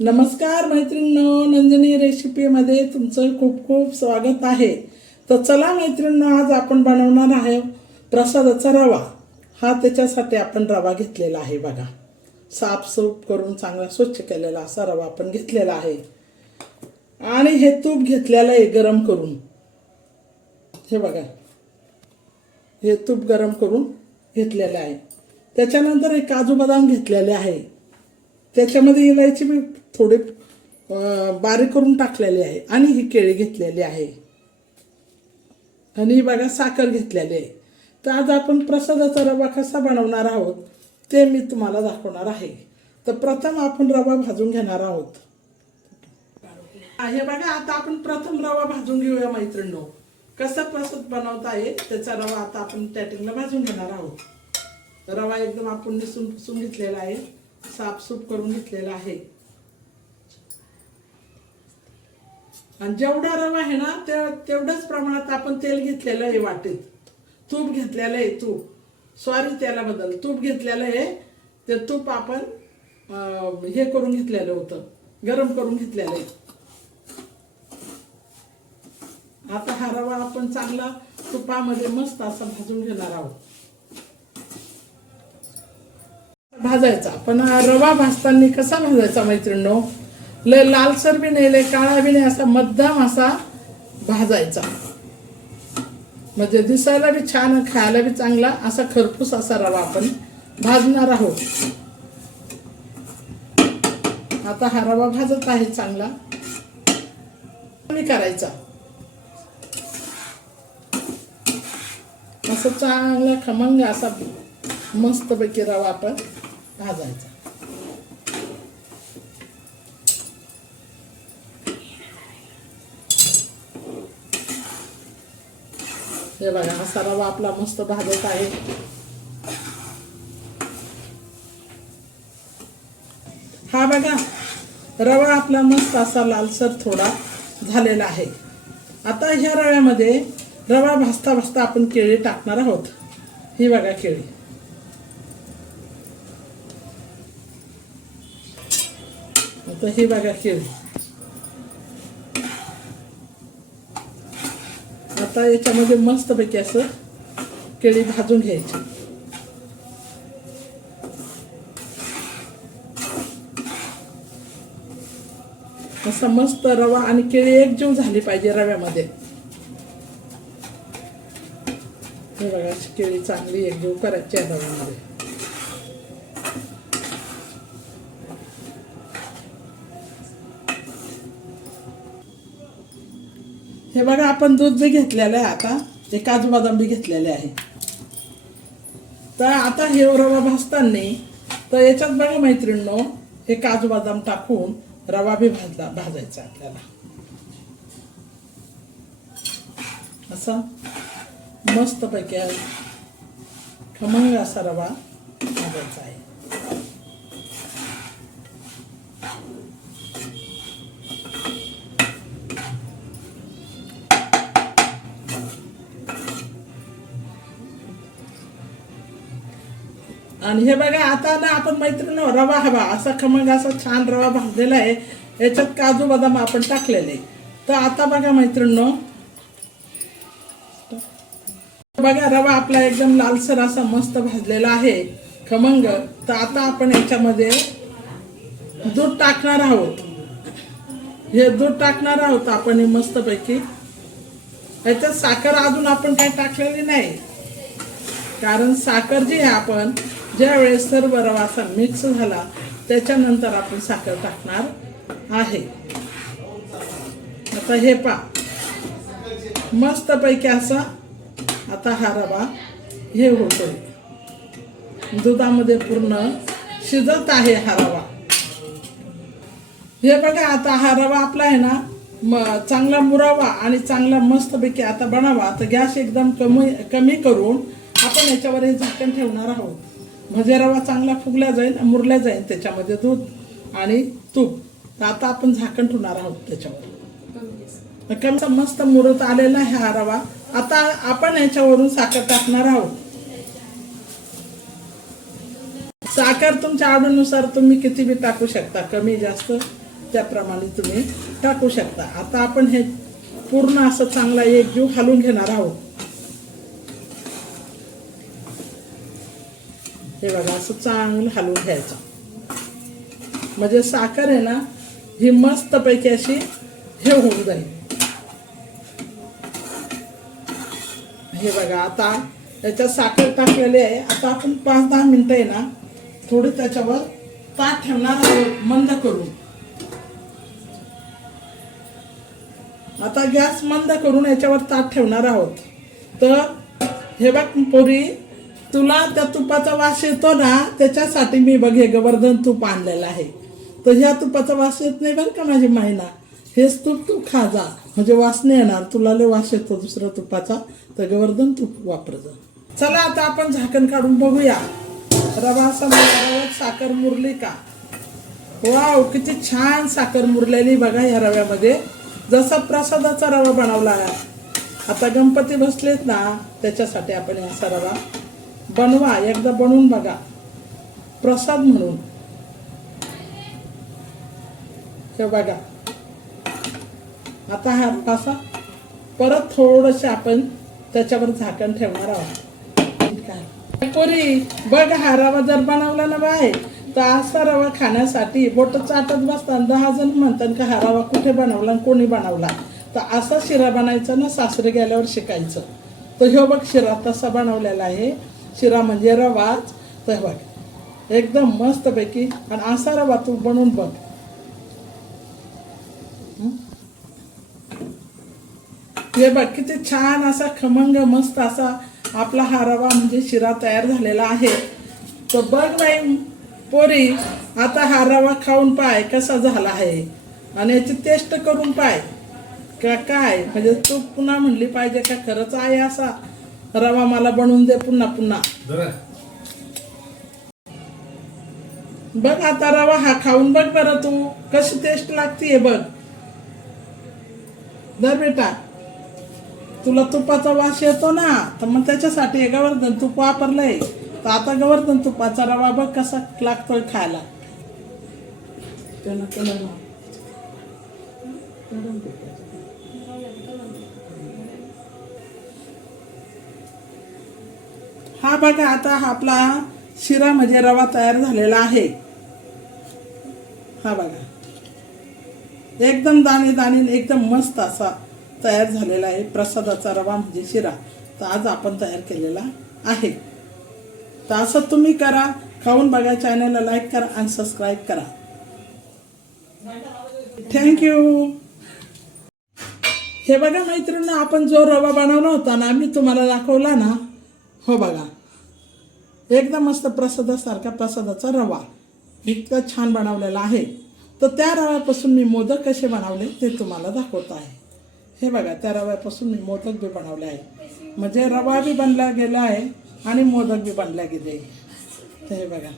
नमस्कार मैत्रिणींनो नंदिनी रेसिपीमध्ये तुमचं खूप खूप स्वागत आहे. तर चला मैत्रिणींनो आज आपण बनवणार आहे प्रसादाचा रवा. हा त्याच्यासाठी आपण रवा घेतलेला आहे बघा. साफसूफ करून चांगला स्वच्छ केलेला असा रवा आपण घेतलेला आहे. आणि हे तूप घेतलेलं आहे गरम करून. हे बघा. हे तूप गरम करून घेतलेलं आहे. त्याच्यानंतर हे काजू बदाम घेतलेले आहे. त्याच्यामध्ये इलायची मी थोडे बारीक करून टाकलेली आहे. आणि ही केळी घेतलेली आहे. आणि ही बघा साखर घेतलेली आहे. तर आज आपण प्रसादाचा रवा कसा बनवणार आहोत ते मी तुम्हाला दाखवणार आहे. तर प्रथम आपण रवा भाजून घेणार आहोत. आहे हे बघा आता आपण प्रथम रवा भाजून घेऊया मैत्रिणो कसा प्रसाद बनवता येईल त्याचा रवा आता आपण त्या भाजून घेणार आहोत. रवा एकदम आपण निसून पुसून घेतलेला आहे. साफसूफ करून घेतलेला आहे. आणि जेवढा रवा आहे ना तेवढ्याच प्रमाणात आपण तेल घेतलेलं आहे वाटेत. तूप घेतलेलं आहे तूप. सॉरी तेलाबद्दल तूप घेतलेलं आहे. ते तूप आपण हे करून घेतलेलं होतं. गरम करून घेतलेलं आहे. आता हा रवा आपण चांगला तुपामध्ये मस्त असा भाजून घेणार आहोत. भाजायचा. पण रवा भाजताना कसा भाजायचा मैत्रिणो लय लालसर बी नाही लय काळा बी नाही असा मध्यम असा भाजायचा. म्हणजे दिसायला बी छान खायला बी चांगला असा खरपूस असा रवा आपण भाजणार आहोत. आता हा रवा भाजत आहे चांगला. कमी करायचा. असं चांगला खमंग असा मस्तपैकी रवा आपण भाजायचा. हे बघा असा रवा आपला मस्त भाजत आहे. हा बघा रवा आपला मस्त असा लालसर थोडा झालेला आहे. आता ह्या रव्यामध्ये रवा भाजता भाजता आपण केळी टाकणार आहोत. ही बघा केळी. आता हे बघा केळी आता याच्यामध्ये मस्तपैकी असं केळी भाजून घ्यायची. असा मस्त रवा आणि केळी एकजीव झाली पाहिजे रव्यामध्ये. हे बघा केळी चांगली एकजीव करायची आहे रव्यामध्ये. हे बघा आपण दूध बी घेतलेलं आहे आता. ते काजू बदाम बी घेतलेले आहे. तर आता हे रवा भाजताना तर याच्यात बघा मैत्रिणनो हे काजू बदाम टाकून रवा बी भाजला भाजायचा आपल्याला. असा मस्तपैकी खमंग असा रवा भाजायचा आहे. आणि हे बघा आता ना आपण मैत्रीण रवा हवा. असा खमंग असा छान रवा भाजलेला आहे. याच्यात काजू बदाम आपण टाकलेले. तर आता बघा मैत्रिणींनो. बघा रवा आपला एकदम लालसर असा मस्त भाजलेला आहे. खमंग. तर आता आपण याच्यामध्ये दूध टाकणार आहोत. हे दूध टाकणार आहोत आपण हे मस्तपैकी. याच्यात साखर अजून आपण काही टाकलेली नाही. कारण साखर जी आहे आपण ज्या वेळेस सर्व रवा असा मिक्स झाला त्याच्यानंतर आपण साखर टाकणार आहे. आता हे पा मस्तपैकी असा आता हा रवा हे होतोय. दुधामध्ये पूर्ण शिजत आहे हा रवा. हे बघा आता हा रवा आपला आहे ना म चांगला मुरावा आणि चांगला मस्तपैकी आता बनावा. तर गॅस एकदम कमी कमी करून आपण याच्यावर हे झाकण ठेवणार आहोत. म्हणजे रवा चांगला फुगला जाईल मुरला जाईल त्याच्यामध्ये दूध आणि तूप. तर आता आपण झाकण ठेवणार आहोत त्याच्यावर. कमी मस्त मुरत आलेला आहे हा रवा. आता आपण याच्यावरून साखर टाकणार आहोत. साखर तुमच्या आवडीनुसार तुम्ही किती बी टाकू शकता. कमी जास्त त्याप्रमाणे तुम्ही टाकू शकता. आता आपण हे पूर्ण असं चांगला एक जीव घालून घेणार आहोत. हे बघा असं चांगलं हलवून घ्यायचं. म्हणजे साखर आहे ना ही मस्तपैकी अशी हे होऊन जाईल. हे बघा आता याच्यात साखर टाकलेली आहे. आता आपण पाच दहा मिनिटं आहे ना थोडी त्याच्यावर ताट ठेवणार आहोत मंद करून. आता गॅस मंद करून याच्यावर ताट ठेवणार आहोत. तर हे बघ पोरी तुला त्या तुपाचा वास येतो ना त्याच्यासाठी मी बघ हे गोवर्धन तूप आणलेलं आहे. तर ह्या तुपाचा वास येत नाही बरं का माझी महिना. हेच तूप तू खा जा. म्हणजे वास नाही येणार. तुला लय वास येतो दुसऱ्या तुपाचा. तर गोवर्धन तूप वापर जा. चला आता आपण झाकण काढून बघूया. रवा असा साखर मुरली का? वाव किती छान साखर मुरलेली बघा या रव्यामध्ये. जसा प्रसादाचा रवा बनवला आहे. आता गणपती बसलेत ना त्याच्यासाठी आपण असा रवा बनवा एकदा बनवून बघा. प्रसाद म्हणून. हे बघा. आता हा असा परत थोडस आपण त्याच्यावर झाकण ठेवणार आहोत. काय पोरी बघ हा रवा जर बनवला ना बाय तर असा रवा खाण्यासाठी बोट चाटत बसतात दहा जण म्हणतात का हा रवा कुठे बनवला आणि कोणी बनवला. तर असा शिरा बनायचा ना सासरे गेल्यावर शिकायचं. तर ह्यो बघ शिरा तसा बनवलेला आहे. शिरा म्हणजे रवाच तर बघ एकदम मस्तपैकी आणि असा रवा तू बनवून बघ. हे? बघ किती छान असा खमंग मस्त असा आपला हा रवा म्हणजे शिरा तयार झालेला आहे. तो बघ नाही पोरी आता हा रवा खाऊन पाय कसा झाला आहे. आणि याची टेस्ट करून पाय. का काय? म्हणजे तू पुन्हा म्हणली पाहिजे का खरंच आहे असा? रवा मला बनवून दे पुन्हा पुन्हा. बघ आता रवा हा खाऊन बघ बरं तू. कशी टेस्ट लागतीये बघ. दर बेटा. तुला तुपाचा वास येतो ना तर मग त्याच्यासाठी गवर्धन तूप वापरलंय. तर आता गवर्धन तुपाचा रवा बघ कसा लागतोय खायला. त्यानं- हा बघा आता हा आपला शिरा म्हणजे रवा तयार झालेला आहे. हा बघा. एकदम दाणे दाणे एकदम मस्त असा तयार झालेला आहे. प्रसादाचा रवा म्हणजे शिरा. तर आज आपण तयार केलेला आहे. तर असं तुम्ही करा. खाऊन बघा. चॅनलला लाईक करा आणि सबस्क्राईब करा. थँक्यू हे बघा मैत्रिणी आपण जो रवा बनवला होता ना मी तुम्हाला दाखवला ना हो बघा एकदम मस्त प्रसादासारखा प्रसादाचा रवा. इतका छान बनवलेला आहे. तर त्या रव्यापासून मी मोदक कसे बनवले ते तुम्हाला दाखवत आहे. हे बघा त्या रव्यापासून मी मोदक बी बनवले आहे म्हणजे रवा बी बनला गेला आहे आणि मोदक बी बनला गेले ते हे बघा.